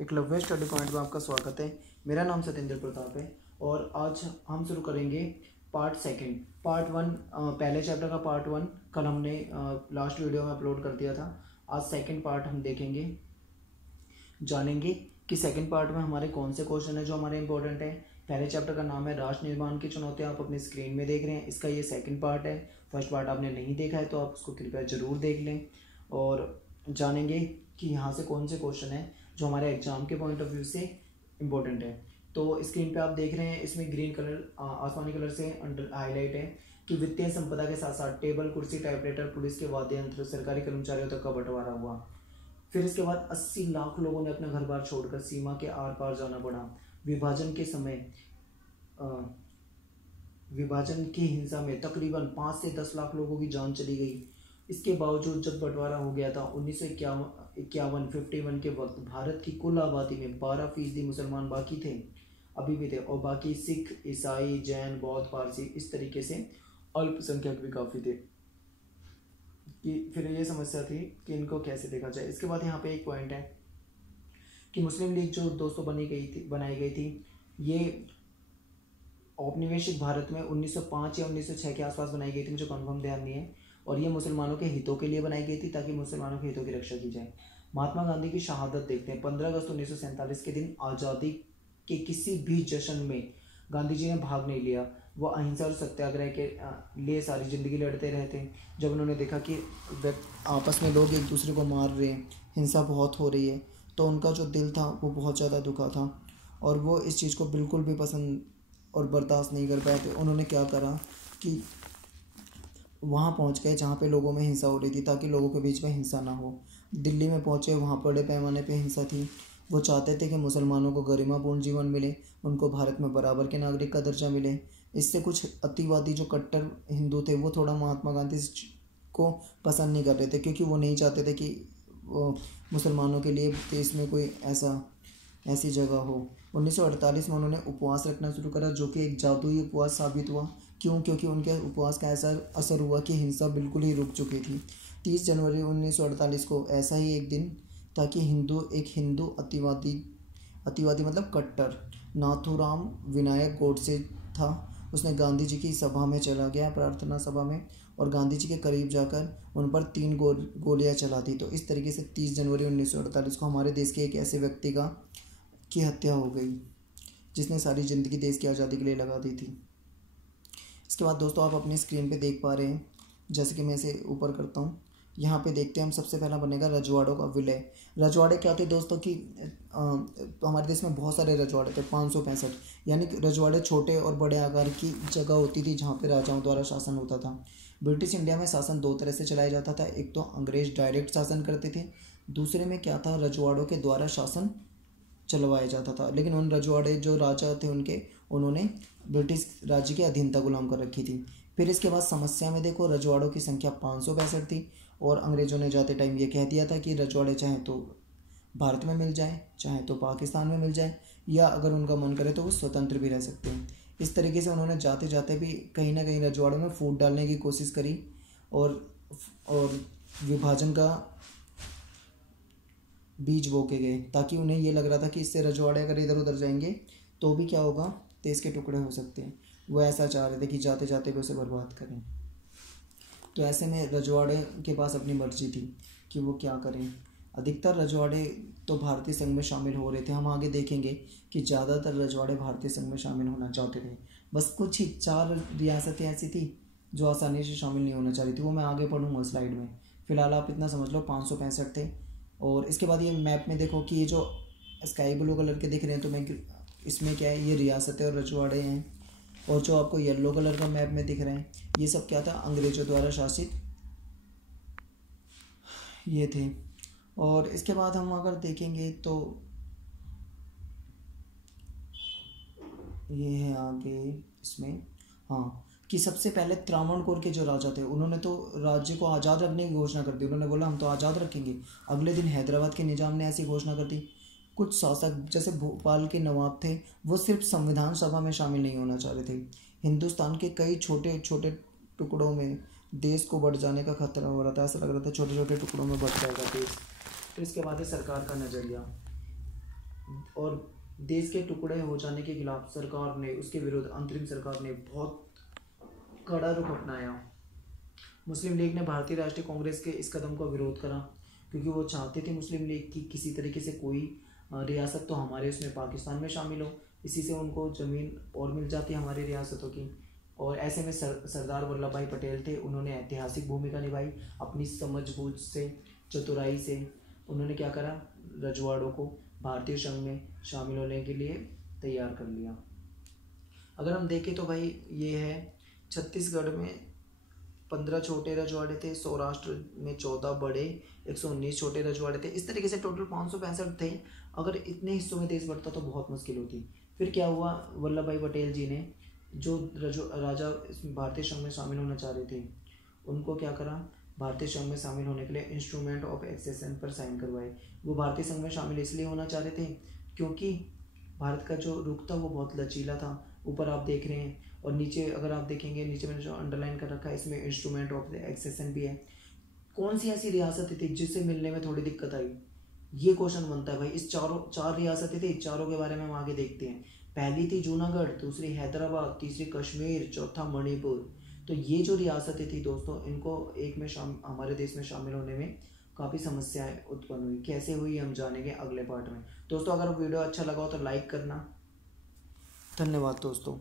Eklavya study point में आपका स्वागत है। मेरा नाम सत्येंद्र प्रताप है और आज हम शुरू करेंगे पार्ट सेकंड। पार्ट वन पहले चैप्टर का पार्ट वन कल हमने लास्ट वीडियो में अपलोड कर दिया था। आज सेकंड पार्ट हम देखेंगे, जानेंगे कि सेकंड पार्ट में हमारे कौन से क्वेश्चन है जो हमारे इंपॉर्टेंट है। पहले चैप्टर का नाम है राष्ट्र निर्माण की चुनौतियां, आप अपनी स्क्रीन में देख रहे हैं। इसका ये सेकंड पार्ट है। फर्स्ट पार्ट आपने नहीं देखा है तो आप उसको कृपया जरूर देख लें और जानेंगे कि यहाँ से कौन से क्वेश्चन है जो हमारे एग्जाम के पॉइंट ऑफ व्यू से इम्पोर्टेंट है। तो स्क्रीन पे आप देख रहे हैं, इसमें ग्रीन कलर आसमानी कलर से अंडर हाईलाइट है कि वित्तीय संपदा के साथ साथ टेबल, कुर्सी, टाइपराइटर, पुलिस के वाद्य यंत्र, सरकारी कर्मचारियों तक का बंटवारा हुआ। फिर इसके बाद 80 लाख लोगों ने अपना घर बार छोड़कर सीमा के आर पार जाना पड़ा। विभाजन के समय विभाजन की हिंसा में तकरीबन 5 से 10 लाख लोगों की जान चली गई। इसके बावजूद जब बंटवारा हो गया था 1951 के वक्त भारत की कुल आबादी में 12% मुसलमान बाकी थे, अभी भी थे, और बाकी सिख, ईसाई, जैन, बौद्ध, पारसी, इस तरीके से अल्पसंख्यक भी काफ़ी थे। कि फिर ये समस्या थी कि इनको कैसे देखा जाए। इसके बाद यहाँ पे एक पॉइंट है कि मुस्लिम लीग जो दोस्तों बनाई गई थी, ये औपनिवेशिक भारत में 1905 या 1906 के आसपास बनाई गई थी, मुझे कन्फर्म ध्यान नहीं है। और ये मुसलमानों के हितों के लिए बनाई गई थी ताकि मुसलमानों के हितों की रक्षा की जाए। महात्मा गांधी की शहादत देखते हैं। 15 अगस्त 1947 के दिन आज़ादी के किसी भी जश्न में गांधी जी ने भाग नहीं लिया। वो अहिंसा और सत्याग्रह के लिए सारी ज़िंदगी लड़ते रहे थे। जब उन्होंने देखा कि आपस में लोग एक दूसरे को मार रहे हैं, हिंसा बहुत हो रही है, तो उनका जो दिल था वो बहुत ज़्यादा दुखा था और वो इस चीज़ को बिल्कुल भी पसंद और बर्दाश्त नहीं कर पाए थे। उन्होंने क्या करा कि वहाँ पहुँच गए जहाँ पे लोगों में हिंसा हो रही थी ताकि लोगों के बीच में हिंसा ना हो। दिल्ली में पहुँचे, वहाँ बड़े पैमाने पे हिंसा थी। वो चाहते थे कि मुसलमानों को गरिमापूर्ण जीवन मिले, उनको भारत में बराबर के नागरिक का दर्जा मिले। इससे कुछ अतिवादी जो कट्टर हिंदू थे वो थोड़ा महात्मा गांधी को पसंद नहीं कर रहे थे, क्योंकि वो नहीं चाहते थे कि वो मुसलमानों के लिए देश में कोई ऐसी जगह हो। 1948 में उन्होंने उपवास रखना शुरू करा, जो कि एक जादुई उपवास साबित हुआ। क्यों? क्योंकि उनके उपवास का ऐसा असर हुआ कि हिंसा बिल्कुल ही रुक चुकी थी। 30 जनवरी 1948 को ऐसा ही एक दिन था कि हिंदू अतिवादी मतलब कट्टर नाथूराम विनायक गोडसे था। उसने गांधी जी की सभा में चला गया, प्रार्थना सभा में, और गांधी जी के करीब जाकर उन पर 3 गोलियां चला दी। तो इस तरीके से 30 जनवरी 1948 को हमारे देश के एक ऐसे व्यक्ति की हत्या हो गई जिसने सारी ज़िंदगी देश की आज़ादी के लिए लगा दी थी। इसके बाद दोस्तों आप अपनी स्क्रीन पे देख पा रहे हैं, जैसे कि मैं इसे ऊपर करता हूँ, यहाँ पे देखते हैं हम। सबसे पहला बनेगा रजवाड़ों का विलय। रजवाड़े क्या थे दोस्तों कि हमारे देश में बहुत सारे रजवाड़े थे, 565, यानी कि रजवाड़े छोटे और बड़े आकार की जगह होती थी जहाँ पे राजाओं द्वारा शासन होता था। ब्रिटिश इंडिया में शासन 2 तरह से चलाया जाता था। एक तो अंग्रेज डायरेक्ट शासन करते थे, दूसरे में क्या था, रजवाड़ों के द्वारा शासन चलवाया जाता था। लेकिन उन रजवाड़े जो राजा थे उन्होंने ब्रिटिश राज्य की अधीनता गुलाम कर रखी थी। फिर इसके बाद समस्या में देखो, रजवाड़ों की संख्या 565 थी और अंग्रेज़ों ने जाते टाइम ये कह दिया था कि रजवाड़े चाहे तो भारत में मिल जाए, चाहे तो पाकिस्तान में मिल जाए, या अगर उनका मन करे तो वो स्वतंत्र भी रह सकते हैं। इस तरीके से उन्होंने जाते जाते भी कहीं ना कहीं रजवाड़ों में फूट डालने की कोशिश करी और विभाजन का बीज बो के गए, ताकि उन्हें ये लग रहा था कि इससे रजवाड़े अगर इधर उधर जाएंगे तो भी क्या होगा, देश के टुकड़े हो सकते हैं। वो ऐसा चाह रहे थे कि जाते जाते भी उसे बर्बाद करें। तो ऐसे में रजवाड़े के पास अपनी मर्जी थी कि वो क्या करें। अधिकतर रजवाड़े तो भारतीय संघ में शामिल हो रहे थे। हम आगे देखेंगे कि ज़्यादातर रजवाड़े भारतीय संघ में शामिल होना चाहते थे। बस कुछ ही 4 रियासतें ऐसी थी जो आसानी से शामिल नहीं होना चाह रही थी, वो मैं आगे पढ़ूंगा स्लाइड में। फ़िलहाल आप इतना समझ लो 565 थे। और इसके बाद ये मैप में देखो कि ये जो स्काई ब्लू कलर के दिख रहे हैं, तो मैं इसमें क्या है, ये रियासतें और रजवाड़े हैं। और जो आपको येलो कलर का मैप में दिख रहे हैं, ये सब क्या था, अंग्रेज़ों द्वारा शासित ये थे। और इसके बाद हम अगर देखेंगे तो ये है आगे इसमें, हाँ, कि सबसे पहले त्रावणकोर के जो राजा थे उन्होंने तो राज्य को आज़ाद रखने की घोषणा कर दी। उन्होंने बोला हम तो आज़ाद रखेंगे। अगले दिन हैदराबाद के निजाम ने ऐसी घोषणा कर दी। कुछ शासक जैसे भोपाल के नवाब थे, वो सिर्फ संविधान सभा में शामिल नहीं होना चाह रहे थे। हिंदुस्तान के कई छोटे छोटे टुकड़ों में देश को बढ़ जाने का खतरा हो रहा था। ऐसा लग रहा था छोटे छोटे टुकड़ों में बढ़ जाएगा देश। तो इसके बाद है सरकार का नज़रिया। और देश के टुकड़े हो जाने के खिलाफ सरकार ने, उसके विरुद्ध अंतरिम सरकार ने बहुत कड़ा रुख अपनाया। मुस्लिम लीग ने भारतीय राष्ट्रीय कांग्रेस के इस कदम का विरोध करा, क्योंकि वो चाहते थे मुस्लिम लीग की किसी तरीके से कोई रियासत तो हमारे उसमें पाकिस्तान में शामिल हो, इसी से उनको ज़मीन और मिल जाती है हमारी रियासतों की। और ऐसे में सरदार वल्लभ भाई पटेल थे, उन्होंने ऐतिहासिक भूमिका निभाई। अपनी समझबूझ से, चतुराई से उन्होंने क्या करा, रजवाड़ों को भारतीय संघ में शामिल होने के लिए तैयार कर लिया। अगर हम देखें तो भाई ये है, छत्तीसगढ़ में 15 छोटे रजवाड़े थे, सौराष्ट्र में 14 बड़े, 119 छोटे रजवाड़े थे। इस तरीके से टोटल 565 थे। अगर इतने हिस्सों में देश बढ़ता तो बहुत मुश्किल होती। फिर क्या हुआ, वल्लभ भाई पटेल जी ने, जो राजा भारतीय संघ में शामिल होना चाह रहे थे, उनको क्या करा, भारतीय संघ में शामिल होने के लिए इंस्ट्रूमेंट ऑफ एक्सेशन पर साइन करवाए। वो भारतीय संघ में शामिल इसलिए होना चाह रहे थे क्योंकि भारत का जो रुख था वो बहुत लचीला था। ऊपर आप देख रहे हैं, और नीचे अगर आप देखेंगे, नीचे मैंने जो अंडरलाइन कर रखा है इसमें इंस्ट्रूमेंट ऑफ एक्सेशन भी है। कौन सी ऐसी रियासतें थी जिससे मिलने में थोड़ी दिक्कत आई, ये क्वेश्चन बनता है भाई। इस चार रियासतें थी, चारों के बारे में हम आगे देखते हैं। पहली थी जूनागढ़, दूसरी हैदराबाद, तीसरी कश्मीर, चौथा मणिपुर। तो ये जो रियासतें थी दोस्तों, इनको एक में हमारे देश में शामिल होने में काफ़ी समस्याएं उत्पन्न हुई। कैसे हुई हम जानेंगे अगले पार्ट में। दोस्तों अगर वीडियो अच्छा लगा हो तो लाइक करना। धन्यवाद दोस्तों।